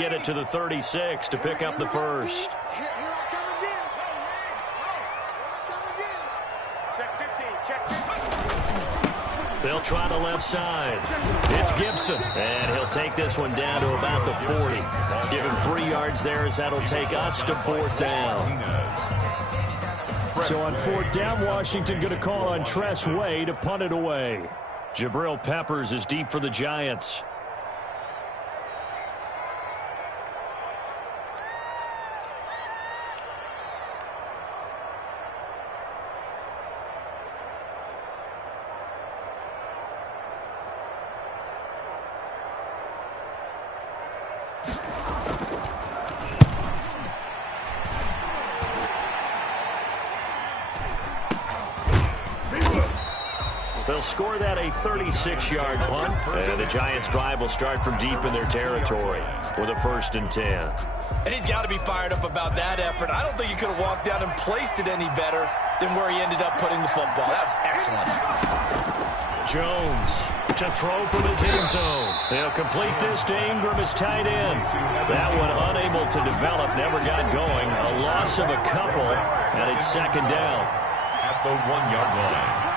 get it to the 36 to pick up the first. They'll try the left side. It's Gibson, and he'll take this one down to about the 40. Give him 3 yards there as that'll take us to 4th down. So on 4th down, Washington going to call on Tress Way to punt it away. Jabril Peppers is deep for the Giants. They'll score that a 36-yard punt, and the Giants' drive will start from deep in their territory with a 1st and 10. And he's got to be fired up about that effort. I don't think he could have walked down and placed it any better than where he ended up putting the football. That was excellent. Jones to throw from his end zone. They'll complete this to Ingram as tight end. That one unable to develop, never got going. A loss of a couple, and it's 2nd down. At the 1-yard line.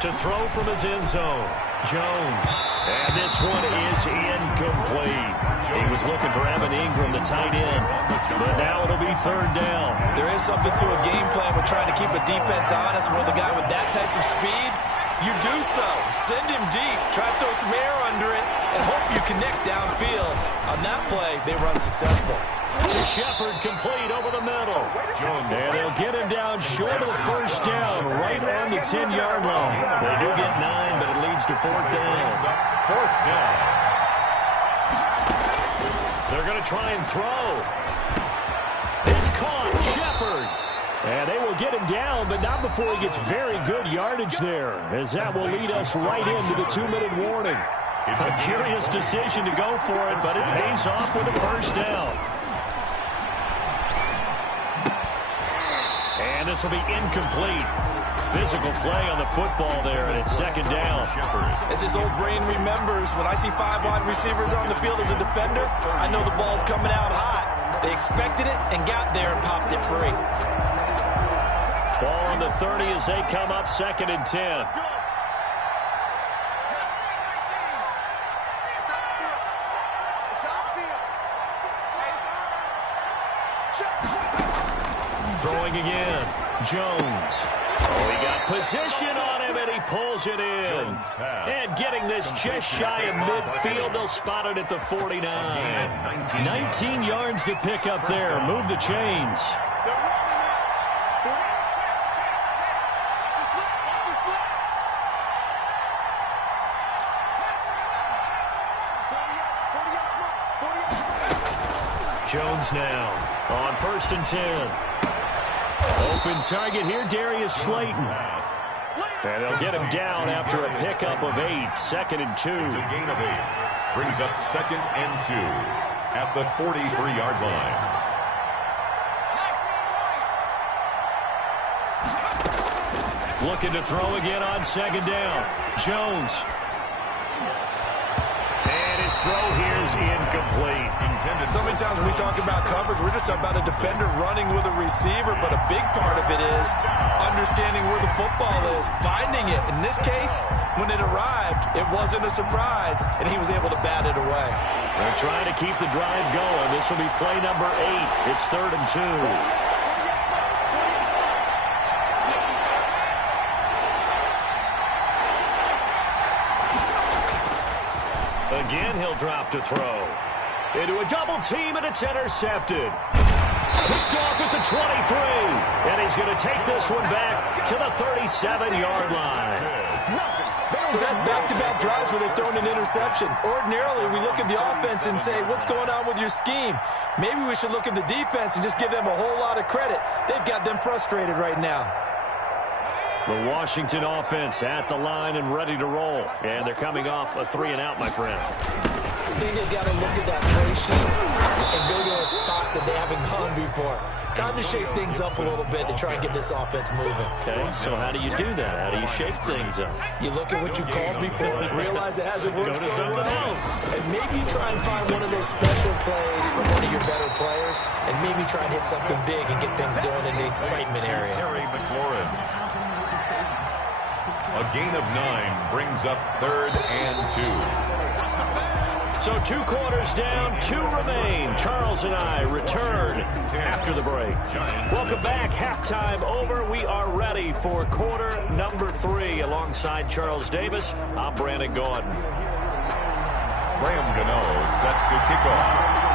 To throw from his end zone, Jones. And this one is incomplete. He was looking for Evan Ingram, the tight end. But now it'll be 3rd down. There is something to a game plan with trying to keep a defense honest. With a guy with that type of speed, you do so. Send him deep. Try to throw some air under it and hope you connect downfield. On that play, they run successful. To Shepard, complete over the middle. And they'll get him down short of the 1st down, right on the 10-yard line. They do get 9, but it leads to 4th down. 4th down. They're going to try and throw. It's caught, Shepard. And they will get him down, but not before he gets very good yardage there, as that will lead us right into the 2-minute warning. A curious decision to go for it, but it pays off with a 1st down. And this will be incomplete. Physical play on the football there, and it's 2nd down. As his old brain remembers, when I see 5 wide receivers on the field as a defender, I know the ball's coming out hot. They expected it and got there and popped it free. Ball on the 30 as they come up 2nd and 10. Throwing again. Jones. Oh, he got position on him, and he pulls it in. And getting this just shy of midfield, they'll spot it at the 49. 19 yards to pick up there. Move the chains. Jones now on 1st and 10. Open target here, Darius Slayton. And they'll get him down after a pickup of 8. 2nd and 2. It's a gain of 8. Brings up 2nd and 2 at the 43-yard line. Looking to throw again on 2nd down. Jones. And his throw here is incomplete. So many times when we talk about coverage, we're just about a defender running with a receiver, but a big part of it is understanding where the football is, finding it. In this case, when it arrived, it wasn't a surprise, and he was able to bat it away. They're trying to keep the drive going. This will be play number 8. It's 3rd and 2. Again, he'll drop to throw. Into a double team, and it's intercepted. Picked off at the 23. And he's going to take this one back to the 37-yard line. So that's back-to-back drives where they've thrown an interception. Ordinarily, we look at the offense and say, what's going on with your scheme? Maybe we should look at the defense and just give them a whole lot of credit. They've got them frustrated right now. The Washington offense at the line and ready to roll. And they're coming off a 3-and-out, my friend. I think they've got to look at that play sheet and go to a spot that they haven't gone before. Time to shake things up a little bit to try and get this offense moving. Okay, so how do you do that? How do you shake things up? You look at what you called before, realize it hasn't worked so well, and maybe try and find one of those special plays from one of your better players, and maybe try and hit something big and get things going in the excitement area. A gain of 9 brings up 3rd and 2. So 2 quarters down, 2 remain. Charles and I return after the break. Welcome back. Halftime over. We are ready for quarter number 3. Alongside Charles Davis, I'm Brandon Gordon. Graham Gano set to kick off.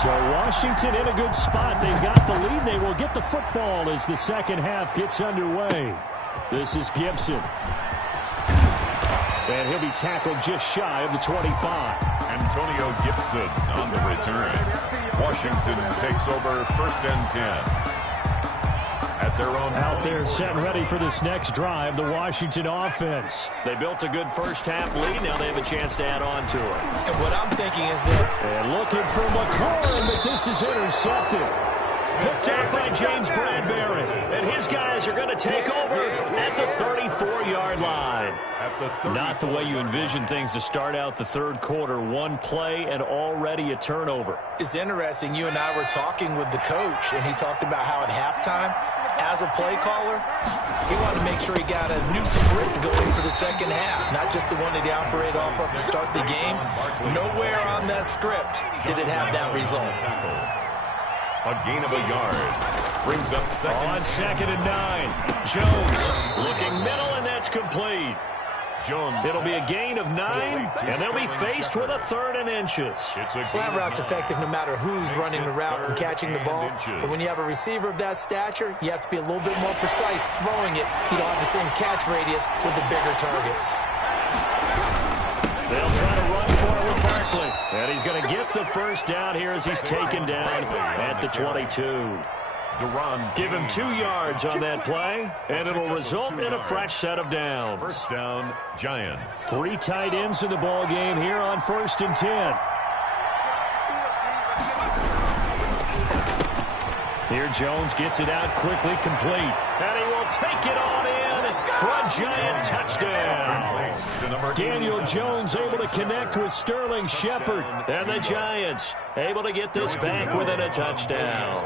So Washington in a good spot. They've got the lead. They will get the football as the second half gets underway. This is Gibson. And he'll be tackled just shy of the 25. Antonio Gibson on the return. Washington takes over 1st and 10. At their own out there set and ready for this next drive, the Washington offense. They built a good first half lead. Now they have a chance to add on to it. And what I'm thinking is that... And looking for McLaurin, but this is intercepted. Picked up by James Bradbury. And his guys are going to take over at the 34-yard line. Not the way you envision things to start out the third quarter. One play and already a turnover. It's interesting. You and I were talking with the coach, and he talked about how at halftime, as a play caller, he wanted to make sure he got a new script going for the second half, not just the one that he operated off of to start the game. Nowhere on that script did it have that result. A gain of a yard brings up 2nd. On 2nd and 9. Jones looking middle, and that's complete. Jones. It'll be a gain of 9, and they'll be faced with a 3rd and inches. Slant route's effective no matter who's running the route and catching the ball. But when you have a receiver of that stature, you have to be a little bit more precise throwing it. You don't have the same catch radius with the bigger targets. They'll try to run for it with Barkley. And he's going to get the first down here as he's taken down at the 22. Give him 2 yards on that play, and it'll result in a fresh set of downs. First down, Giants. 3 tight ends in the ball game here on 1st and 10. Here Jones gets it out quickly, complete. And he will take it on in for a Giant touchdown. Daniel Jones able to connect with Sterling Shepard. And the Giants able to get this back within a touchdown.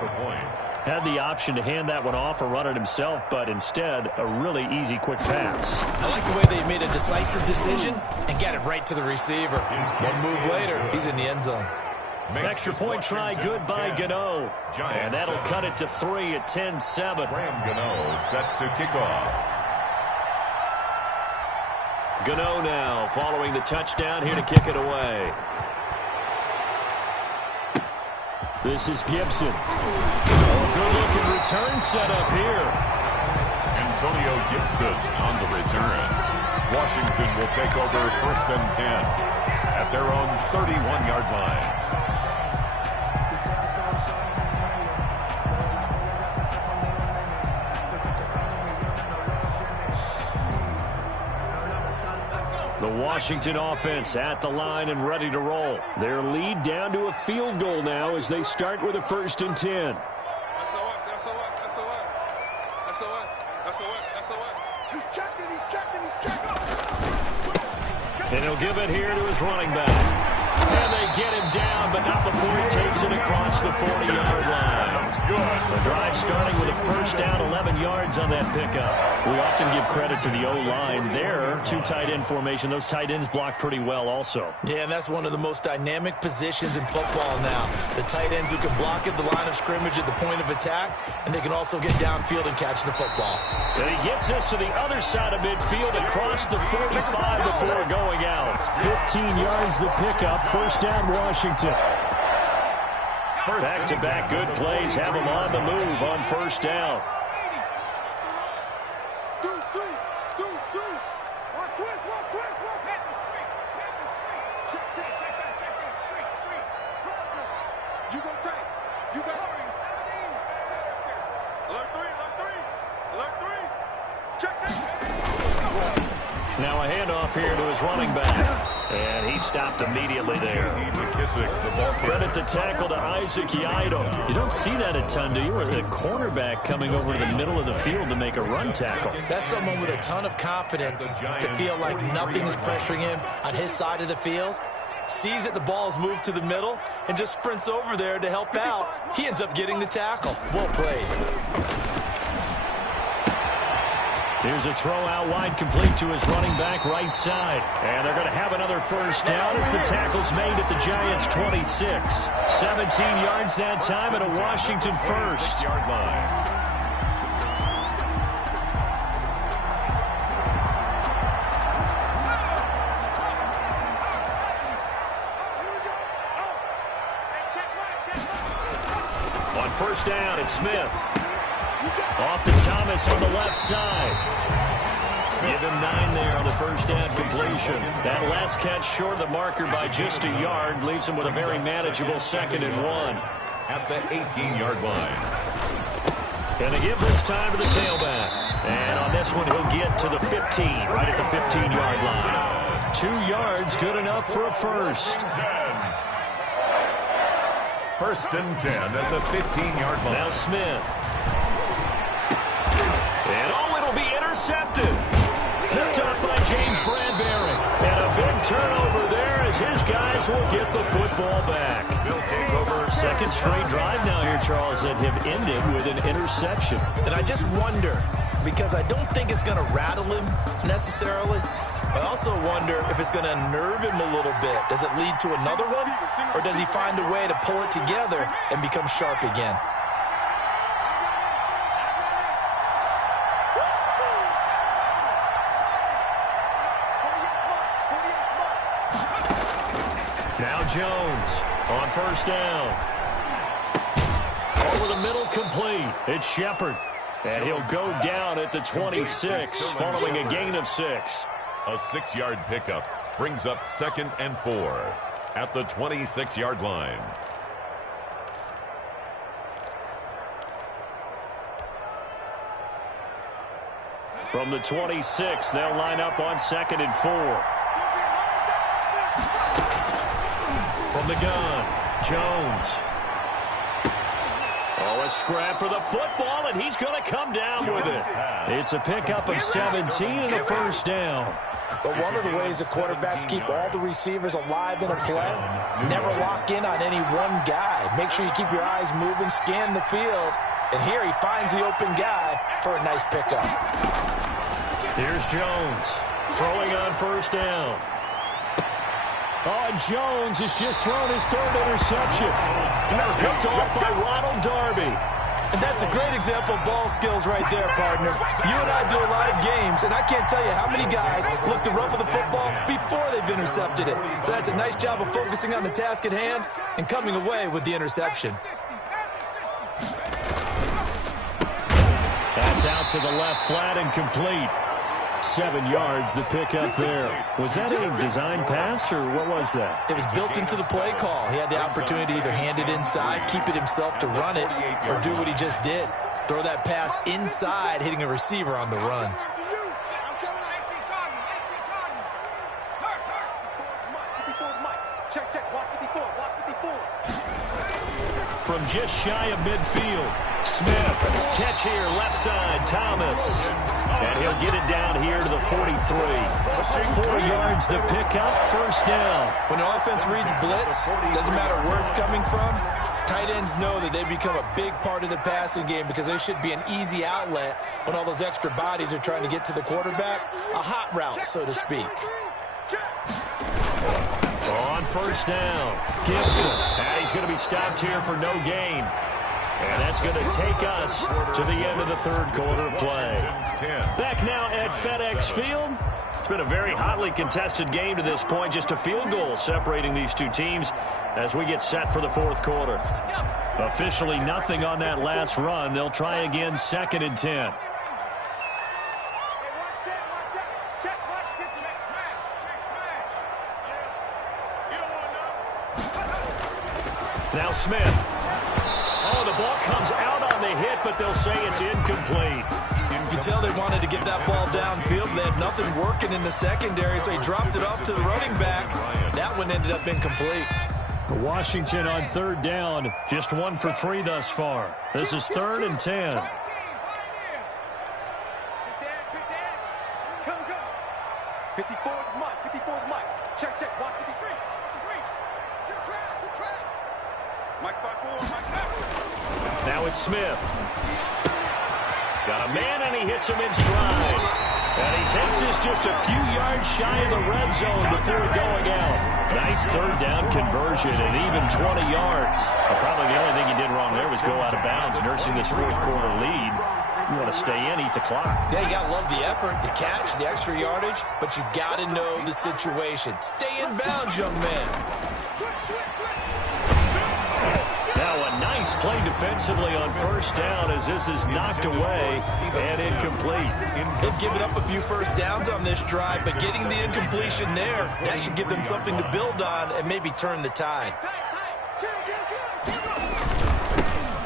Had the option to hand that one off or run it himself, but instead, a really easy, quick pass. I like the way they made a decisive decision and got it right to the receiver. One move later, he's in the end zone. Extra point try good by Gano. And that'll cut it to 3 at 10-7. Graham Gano set to kick off. Gano now following the touchdown here to kick it away. This is Gibson. Oh, good-looking return set up here. Antonio Gibson on the return. Washington will take over 1st and 10 at their own 31-yard line. The Washington offense at the line and ready to roll. Their lead down to a field goal now as they start with a 1st and 10. And he'll give it here to his running back. And they get him down, but not before he takes it across the 40-yard line. The drive starting with a first down, 11 yards on that pickup. We often give credit to the O-line there. 2 tight end formation. Those tight ends block pretty well also. Yeah, and that's one of the most dynamic positions in football now. The tight ends who can block at the line of scrimmage at the point of attack, and they can also get downfield and catch the football. And he gets us to the other side of midfield across the 45 before going out. 15 yards the pickup. First down, Washington. Back-to-back good plays have him on the move on first down. Now a handoff here to his running back. And he stopped immediately there. Credit the tackle to Isaac Yido. You don't see that a ton, do you? Or the cornerback coming over to the middle of the field to make a run tackle. That's someone with a ton of confidence to feel like nothing is pressuring him on his side of the field. Sees that the ball's moved to the middle and just sprints over there to help out. He ends up getting the tackle. Well played. Here's a throw out wide, complete to his running back right side. And they're going to have another first down as the tackle's made at the Giants' 26. 17 yards that time and a Washington first. Yard line. On first down, it's Smith. Off to Thomas on the left side. Give him 9 there on the first down completion. That last catch short of the marker by just a yard leaves him with a very manageable 2nd and 1. At the 18-yard line. Gonna give this time to the tailback. And on this one, he'll get to the 15, right at the 15-yard line. 2 yards, good enough for a first. 1st and 10 at the 15-yard line. Now Smith. And it'll be intercepted. Picked up by James Bradbury. And a big turnover there as his guys will get the football back. Second straight drive now here, Charles, that have ended with an interception. And I just wonder, because I don't think it's going to rattle him necessarily, but I also wonder if it's going to unnerve him a little bit. Does it lead to another one? Or does he find a way to pull it together and become sharp again? Now Jones on first down. Over the middle, complete. It's Shepard. And he'll go down at the 26 following a gain of 6. A 6-yard pickup brings up 2nd and 4 at the 26-yard line. From the 26, they'll line up on 2nd and 4. From the gun, Jones. Oh, a scrap for the football, and he's going to come down with it. It's a pickup of 17 and a first down. But one of the ways the quarterbacks keep all the receivers alive in a play, never lock in on any one guy. Make sure you keep your eyes moving, scan the field, and here he finds the open guy for a nice pickup. Here's Jones throwing on first down. Oh, and Jones has just thrown his 3rd interception. Picked off by Ronald Darby. And that's a great example of ball skills right there, partner. You and I do a lot of games, and I can't tell you how many guys look to run with the football before they've intercepted it. So that's a nice job of focusing on the task at hand and coming away with the interception. That's out to the left, flat and complete. 7 yards, the pickup there. Was that a design pass, or what was that? It was built into the play call. He had the opportunity to either hand it inside, keep it himself to run it, or do what he just did. Throw that pass inside, hitting a receiver on the run. From just shy of midfield, Smith, catch here, left side, Thomas. And he'll get it down here to the 43. 4 yards the pickup, first down. When the offense reads blitz, doesn't matter where it's coming from, tight ends know that they become a big part of the passing game because they should be an easy outlet when all those extra bodies are trying to get to the quarterback. A hot route, so to speak. On first down, Gibson. And he's going to be stopped here for no gain. And that's going to take us to the end of the 3rd quarter play. Back now at FedEx Field. It's been a very hotly contested game to this point. Just a field goal separating these two teams as we get set for the 4th quarter. Officially nothing on that last run. They'll try again, 2nd and 10. Now Smith. Oh, the ball comes out on the hit, but they'll say it's incomplete. You could tell they wanted to get that ball downfield. They had nothing working in the secondary, so he dropped it off to the running back. That one ended up incomplete. Washington on third down, just 1 for 3 thus far. This is 3rd and 10. Now it's Smith. Got a man, and he hits him in stride. And he takes this just a few yards shy of the red zone before going out. Nice third down conversion and even 20 yards. Probably the only thing he did wrong there was go out of bounds, nursing this fourth quarter lead. You want to stay in, eat the clock. Yeah, you got to love the effort, the catch, the extra yardage, but you got to know the situation. Stay in bounds, young man. Now a nice play defensively on first down as this is knocked away and incomplete. They've given up a few first downs on this drive, but getting the incompletion there, that should give them something to build on and maybe turn the tide.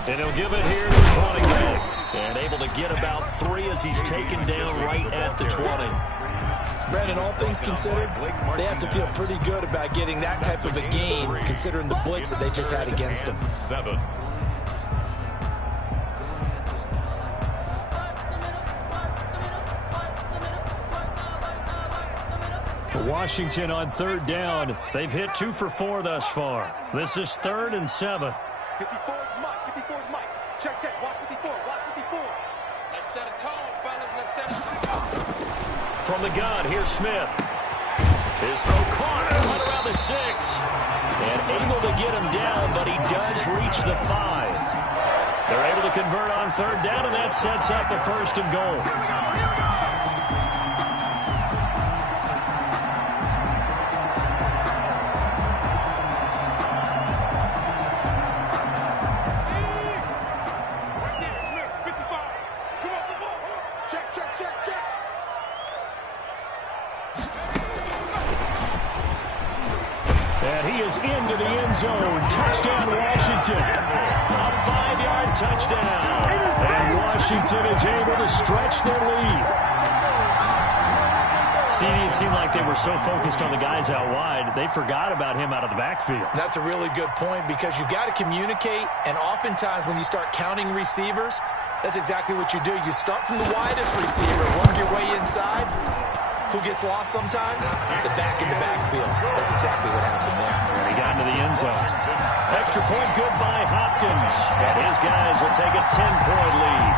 And he'll give it here to the 20 back. And able to get about 3 as he's taken down right at the 20. Brandon, all things considered, they have to feel pretty good about getting that type of a gain, considering the blitz that they just had against them. 7. Washington on third down. They've hit 2 for 4 thus far. This is 3rd and 7. 54 is Mike. 54 is Mike. Check, check. Watch 54. Watch 54. Let's set a tone, fellas. Let's set a tone. From the gun, here's Smith. His throw caught right around the 6. And able to get him down, but he does reach the 5. They're able to convert on third down, and that sets up a 1st and goal. Into the end zone. Touchdown, Washington. A 5-yard touchdown. And Washington is able to stretch their lead. It seemed like they were so focused on the guys out wide, they forgot about him out of the backfield. That's a really good point because you've got to communicate, and oftentimes when you start counting receivers, that's exactly what you do. You start from the widest receiver, work your way inside. Who gets lost sometimes? The back in the backfield. That's exactly what happened there. He got into the end zone. Extra point good by Hopkins. And his guys will take a 10-point lead.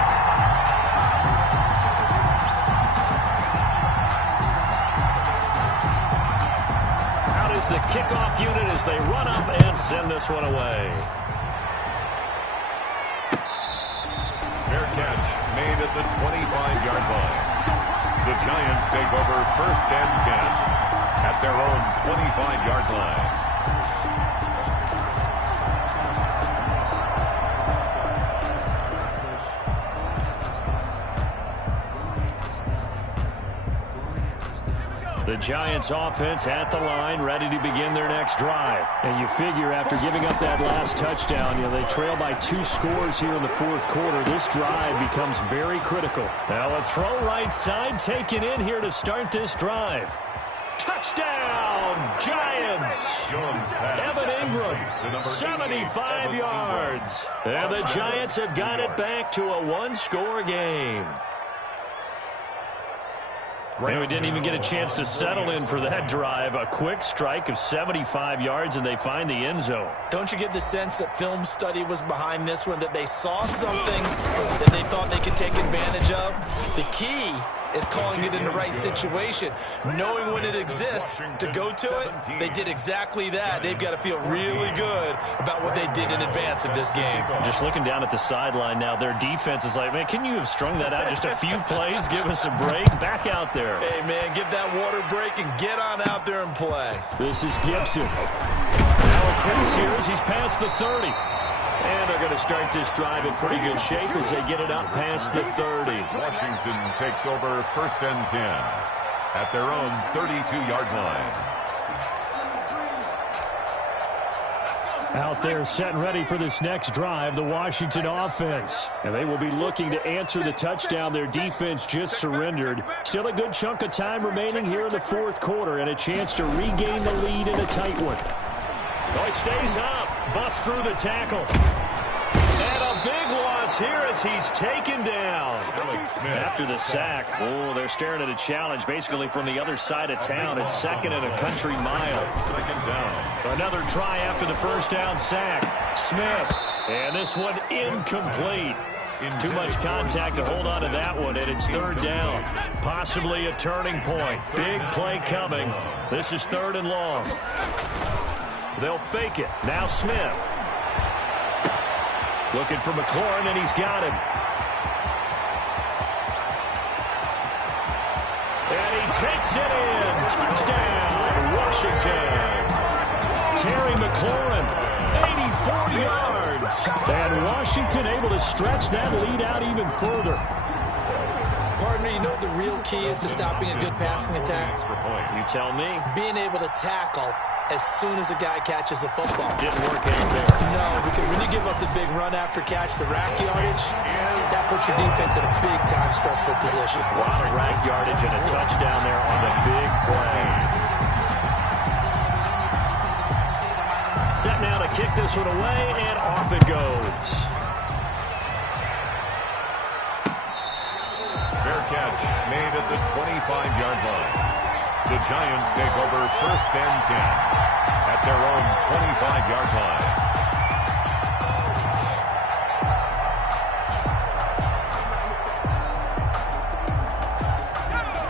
Out is the kickoff unit as they run up and send this one away. Fair catch made at the 25-yard line. The Giants take over 1st and 10 at their own 25-yard line. The Giants offense at the line, ready to begin their next drive. And you figure after giving up that last touchdown, they trail by 2 scores here in the fourth quarter. This drive becomes very critical. Now a throw right side taken in here to start this drive. Touchdown, Giants! Evan Ingram, 75 yards. And the Giants have got it back to a 1-score game. And we didn't even get a chance to settle in for that drive. A quick strike of 75 yards, and they find the end zone. Don't you get the sense that film study was behind this one, that they saw something that they thought they could take advantage of? The key is calling it in the right situation. Knowing when it exists to go to it, they did exactly that. They've got to feel really good about what they did in advance of this game. Just looking down at the sideline now, their defense is like, man, can you have strung that out just a few plays? Give us a break. Back out there. Hey, man, give that water break and get on out there and play. This is Gibson. Now a cross here as he's past the 30. And they're going to start this drive in pretty good shape as they get it up past the 30. Washington takes over 1st and 10 at their own 32-yard line. Out there set and ready for this next drive, the Washington offense. And they will be looking to answer the touchdown their defense just surrendered. Still a good chunk of time remaining here in the fourth quarter and a chance to regain the lead in a tight one. Oh, he stays up. Busts through the tackle. And a big loss here as he's taken down. After the sack, oh, they're staring at a challenge basically from the other side of town. It's second and a country mile. Second down. Another try after the first down sack. Smith. And this one incomplete. Too much contact to hold on to that one, and it's third down. Possibly a turning point. Big play coming. This is third and long. They'll fake it. Now Smith. Looking for McLaurin, and he's got him. And he takes it in. Touchdown, Washington. Terry McLaurin, 84 yards. And Washington able to stretch that lead out even further. Partner, you know the real key is to stopping a good passing attack? You tell me. Being able to tackle as soon as a guy catches the football. Didn't work anymore. No, because when you give up the big run after catch, the rack yardage, that puts your defense in a big-time stressful position. A lot of rack yardage and a touchdown there on the big play. Set now to kick this one away, and off it goes. Fair catch made at the 25-yard line. The Giants take over first and 10 at their own 25-yard line.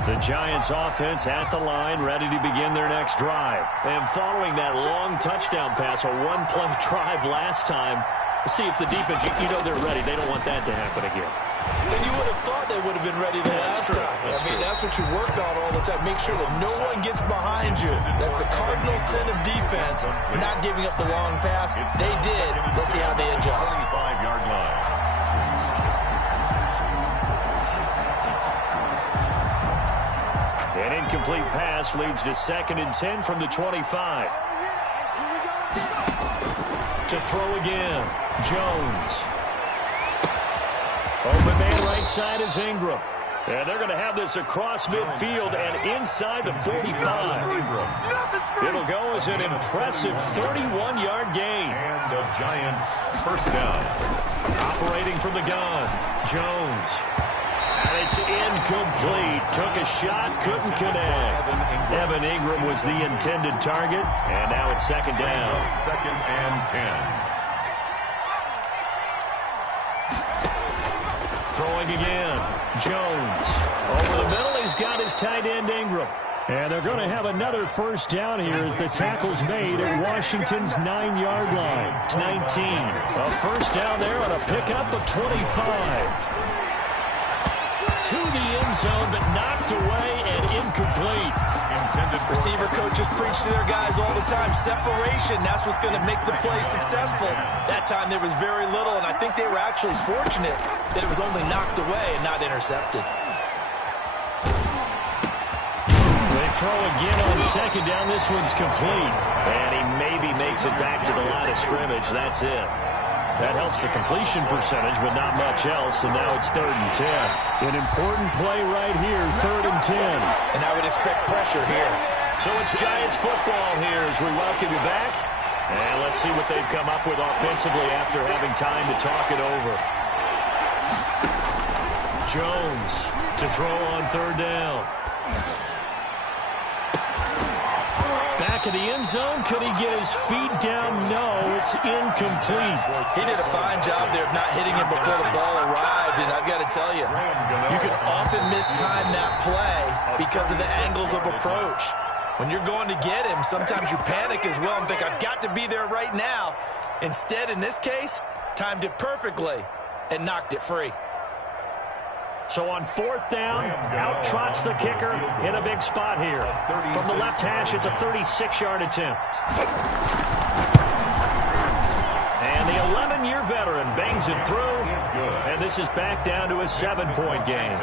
The Giants offense at the line, ready to begin their next drive. And following that long touchdown pass, a one-play drive last time, see if the defense, you know they're ready. They don't want that to happen again. And you would have thought they would have been ready the last time. That's what you work on all the time. Make sure that no one gets behind you. That's the cardinal sin of defense, not giving up the long pass. They did. Let's see how they adjust. 25-yard line. An incomplete pass leads to second and 10 from the 25. To throw again, Jones. Open man right side is Ingram. And they're going to have this across midfield and inside the 45. It'll go as an impressive 31-yard gain. And the Giants first down. Operating from the gun, Jones. And it's incomplete. Took a shot, couldn't connect. Evan Ingram was the intended target, and now it's second down. Second and 10. Throwing again, Jones. Over the middle, he's got his tight end, Ingram. And they're going to have another first down here as the tackle's made at Washington's 9-yard line. It's 19. A first down there on a pickup of 25. To the end zone, but knocked away and incomplete. Receiver coaches preach to their guys all the time. Separation, that's what's going to make the play successful. That time there was very little, and I think they were actually fortunate that it was only knocked away and not intercepted. They throw again on second down. This one's complete. And he maybe makes it back to the line of scrimmage. That's it. That helps the completion percentage, but not much else. And now it's third and 10. An important play right here, third and 10. And I would expect pressure here. So it's Giants football here as we welcome you back. And let's see what they've come up with offensively after having time to talk it over. Jones to throw on third down. Back of the end zone. Could he get his feet down? No, it's incomplete. He did a fine job there of not hitting him before the ball arrived, and I've got to tell you, you can often mistime that play because of the angles of approach. When you're going to get him, sometimes you panic as well and think, I've got to be there right now. Instead, in this case, timed it perfectly and knocked it free. So on fourth down, out trots the kicker in a big spot here. From the left hash, it's a 36-yard attempt. And the 11-year veteran bangs it through, And this is back down to a 7-point game.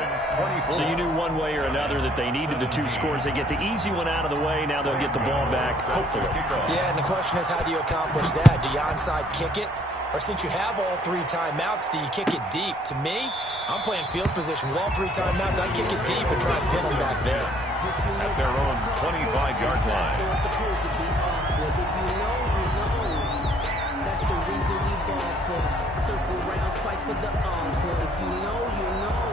So you knew one way or another that they needed the 2 scores. They get the easy one out of the way. Now they'll get the ball back, hopefully. Yeah, and the question is, how do you accomplish that? Do you onside kick it? Or since you have all 3 timeouts, do you kick it deep? To me, I'm playing field position. With all 3 timeouts, I kick it deep and try and pin them back there. At their own 25-yard line. That's the reason we ball for. Circle round twice for the encore. If you know, you know.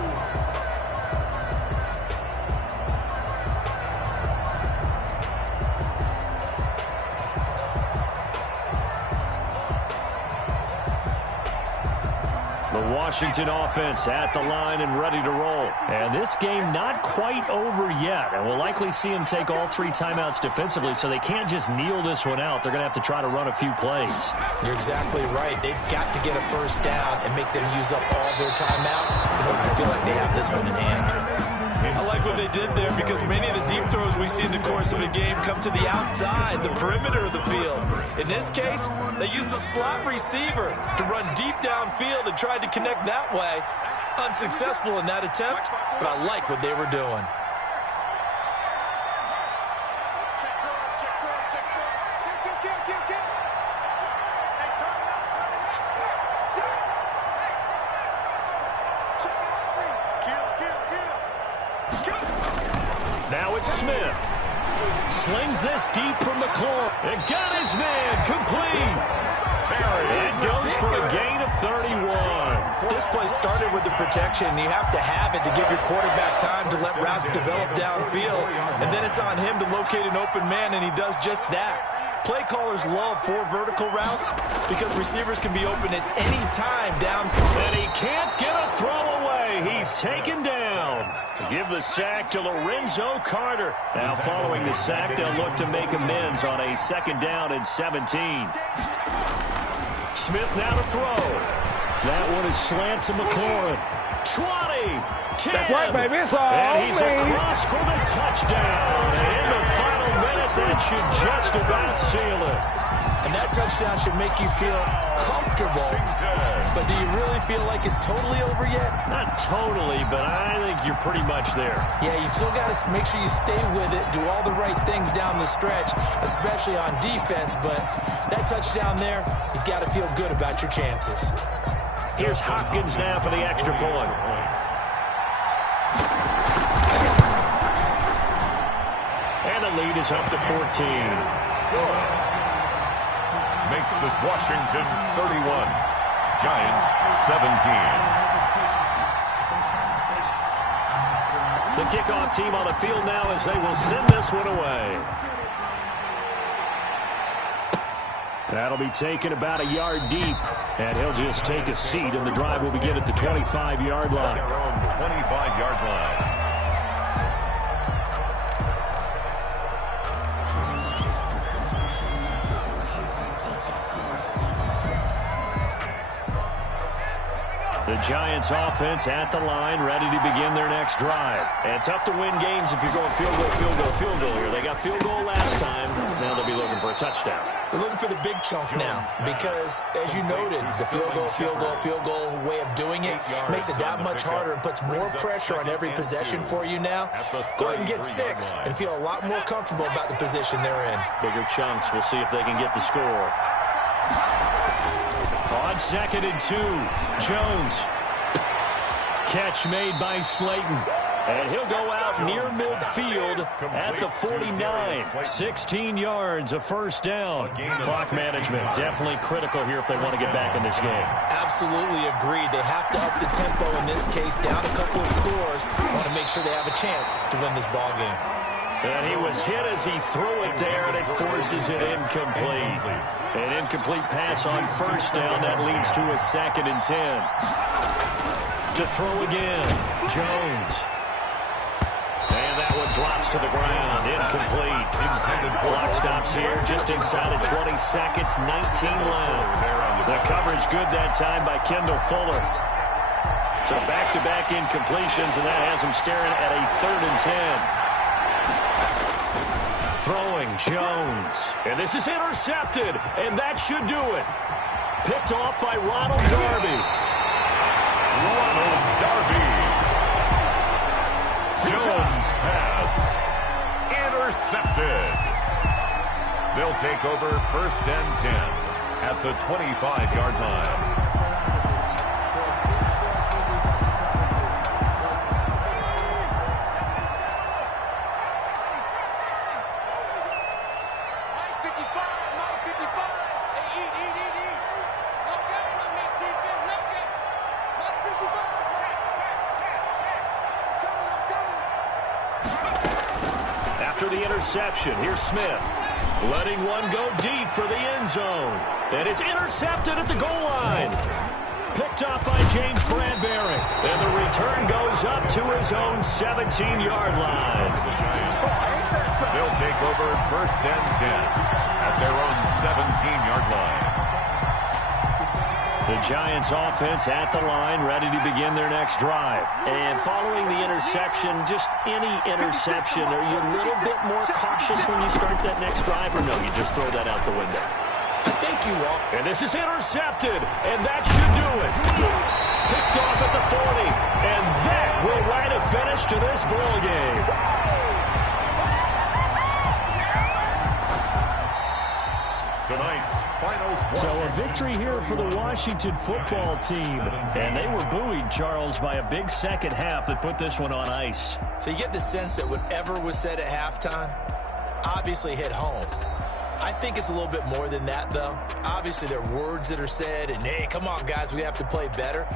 The Washington offense at the line and ready to roll. And this game not quite over yet. And we'll likely see them take all 3 timeouts defensively, so they can't just kneel this one out. They're going to have to try to run a few plays. You're exactly right. They've got to get a first down and make them use up all their timeouts in order to feel like they have this one in hand. I like what they did there because many of the deep throws we see in the course of a game come to the outside, the perimeter of the field. In this case, they used a slot receiver to run deep downfield and tried to connect that way. Unsuccessful in that attempt, but I like what they were doing. Now it's Smith. Slings this deep from McClure. And got his man complete. It goes for a gain of 31. This play started with the protection, and you have to have it to give your quarterback time to let routes develop downfield. And then it's on him to locate an open man, and he does just that. Play callers love 4 vertical routes because receivers can be open at any time down. And he can't get a throw away. He's taken down. Give the sack to Lorenzo Carter. Now following the sack, they'll look to make amends on a 2nd down and 17. Smith now to throw. That one is slant to McLaurin. 20, 10. That's right, baby. It's all and he's me. across for the touchdown. And in the final minute, that should just about seal it. And that touchdown should make you feel comfortable. But do you really feel like it's totally over yet? Not totally, but I think you're pretty much there. Yeah, you've still got to make sure you stay with it, do all the right things down the stretch, especially on defense. But that touchdown there, you've got to feel good about your chances. Here's Hopkins now for the extra point. And the lead is up to 14. Makes this Washington 31. Giants 17. The kickoff team on the field now as they will send this one away. That'll be taken about a yard deep. And he'll just take a seat, and the drive will begin at the 25-yard line. Their own 25-yard line. The Giants offense at the line, ready to begin their next drive. And tough to win games if you're going field goal, field goal, field goal here. They got field goal last time. Now they'll be looking for a touchdown. They're looking for the big chunk now because, as you noted, the field goal way of doing it makes it that much harder and puts more pressure on every possession for you now. Go ahead and get 6 and feel a lot more comfortable about the position they're in. Bigger chunks. We'll see if they can get the score. On 2nd and 2, Jones. Catch made by Slayton. And he'll go out near midfield at the 49. 16 yards, a first down. Clock management definitely critical here if they want to get back in this game. Absolutely agreed. They have to up the tempo in this case, down a couple of scores. Want to make sure they have a chance to win this ball game. And he was hit as he threw it there, and it forces it incomplete. An incomplete pass on first down. That leads to a 2nd and 10. To throw again, Jones. And that one drops to the ground, incomplete. Clock stops here just inside of 20 seconds, 19 left. The coverage good that time by Kendall Fuller. So back-to-back incompletions, and that has him staring at a 3rd and 10. Throwing, Jones. And this is intercepted, and that should do it. Picked off by Ronald Darby. Ronald Darby. Jones pass. Intercepted. They'll take over 1st and 10 at the 25-yard line. After the interception, here's Smith. Letting one go deep for the end zone. And it's intercepted at the goal line. Picked up by James Bradbury. And the return goes up to his own 17-yard line. They'll take over 1st and 10 at their own 17-yard line. The Giants offense at the line, ready to begin their next drive. And following the interception, just any interception, are you a little bit more cautious when you start that next drive, or no, you just throw that out the window? I think you are. And this is intercepted, and that should do it. Picked off at the 40, and that will write a finish to this ball game. Tonight's final score. So a victory here for the Washington football team. And they were buoyed, Charles, by a big second half that put this one on ice. So you get the sense that whatever was said at halftime obviously hit home. I think it's a little bit more than that, though. Obviously, there are words that are said, and, hey, come on, guys, we have to play better.